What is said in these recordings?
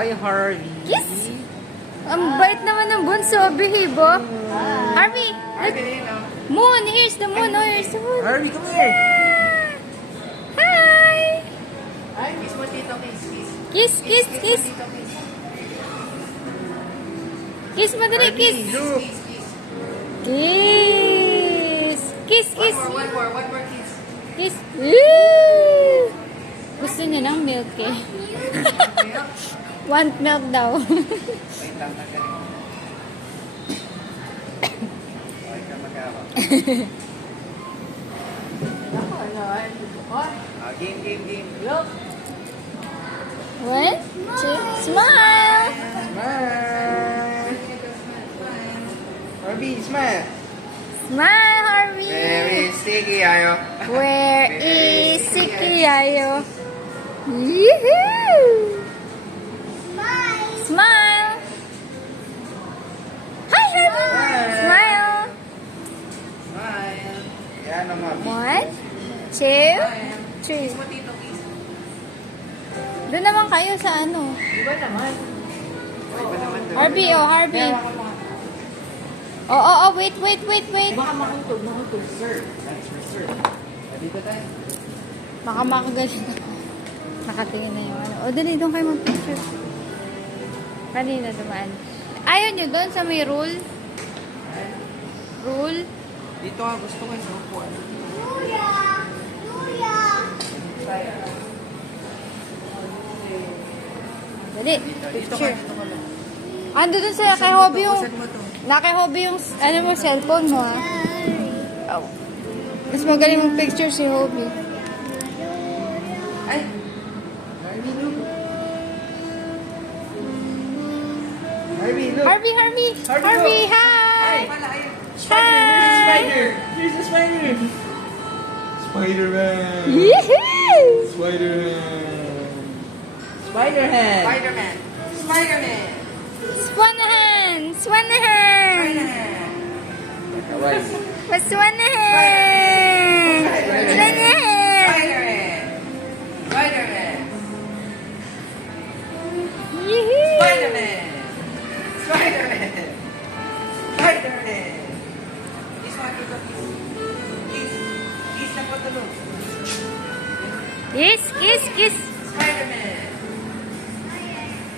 Hi, Harvey. Yes! Ang bait naman ng bunso, Bihibo. Harvey, look. Moon, here's the moon. Oh, here's the moon. Harvey, come here. Hi! Hi, kiss mo dito, kiss. Kiss, kiss, kiss. Kiss, madali, kiss. Look. Kiss. Kiss, kiss. One more kiss. Kiss. Woo! Gusto niya ng milk eh. Want milk daw. Wait lang, nagaling. Okay ka mag-awa. Game. Look. One, two, smile. Smile. Harvey, smile. Smile, Harvey. Very sticky, ayo. Where is Sikiyayo? Yee-hoo! Smile. Hi, Harvey. Smile. Smile. Yan ang mga One, two, three. kiss mo dito, kiss. Doon naman kayo sa ano. Iba naman doon. Harvey, oh, Harvey. Oh, wait. Baka makuntog, sir. Sir. Dito tayo. Baka makagaling. Nakatingin na yung ano. O, dali, doon kayo mag-picture. Kanina dumaan. Ayaw nyo doon sa may rule? Rule? Dito ka, gusto ko yung upuan. Dali, Dito picture. ka lang. Ando doon sa kay hobby yung... Buksan mo to. Naki hobby yung... Ano mo, cellphone mo, ha? Oh. Mas magaling mong picture si Hobby. Ay! Harvey, look. Harvey, look. Harvey, Harvey, hi! Ay, pala, ayun. Hi! Spider! Here's a spider! Spider-Man! Yee-hoo! Spider-Man! Spider-Man! Spider-Man! Spider-Man! Swanahan! Swanahan! Kawaii. Swanahan! Swanahan! Spider-Man! Spider-Man! Yee-hoo! Spider-Man! Spider-Man! Spider-Man! Kiss mo, kiss. Kiss na po tulog. Kiss, kiss, kiss! Spider-Man!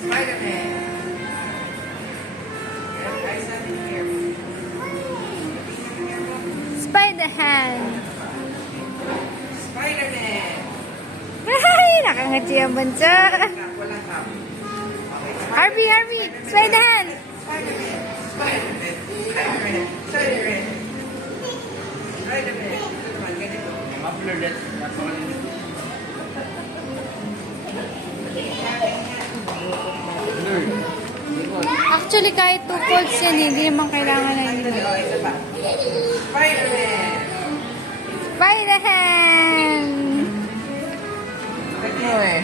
Spider-Man! Guys, natin here. Spider-hand! Spider-Man! Ay, nakangati ang bunso! Walang cap. Harvey! Spider-hand! Spider-Man! Spider-Man! Spider-Man! Spider-Man! Spider-Man! Ito naman, ganito. Ma-blur that. Napakalinis. Blur. Actually, kahit 2 folds yan, hindi naman kailangan na yun. Oh, isa pa. Spider-Man! Spider-hand! Ito mo eh.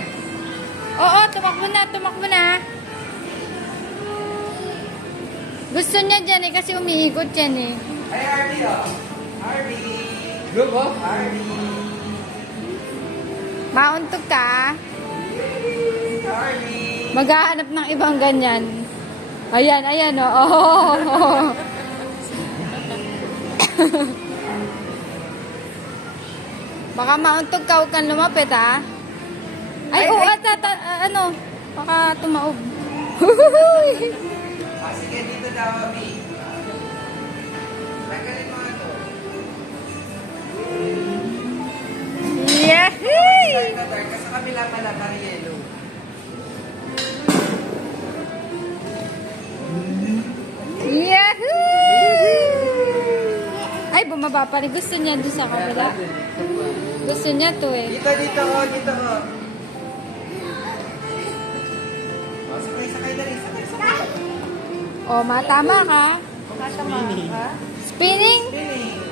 Oo, tumakbo na. Gusto niya dyan eh, kasi umiikot yan eh. Ay, Harvey oh. Harvey! Look oh. Harvey! Mauntog ka. Harvey! Maghahanap ng ibang ganyan. Ayan, oh. Baka mauntog ka, huwag kang lumapit, ha? Ay, oo, ano? Baka tumaob. Ah, sige, dito daw, Harvey. Tanggalin mo nga to. Yahoo! Dark, sa kabila pala, yellow. Yahoo! Ay, bumaba pa rin. Gusto niya doon sa kabila. Gusto niya to eh. Dito ko. Oh, sakay dali. O, matama ka. Spinning? Spinning.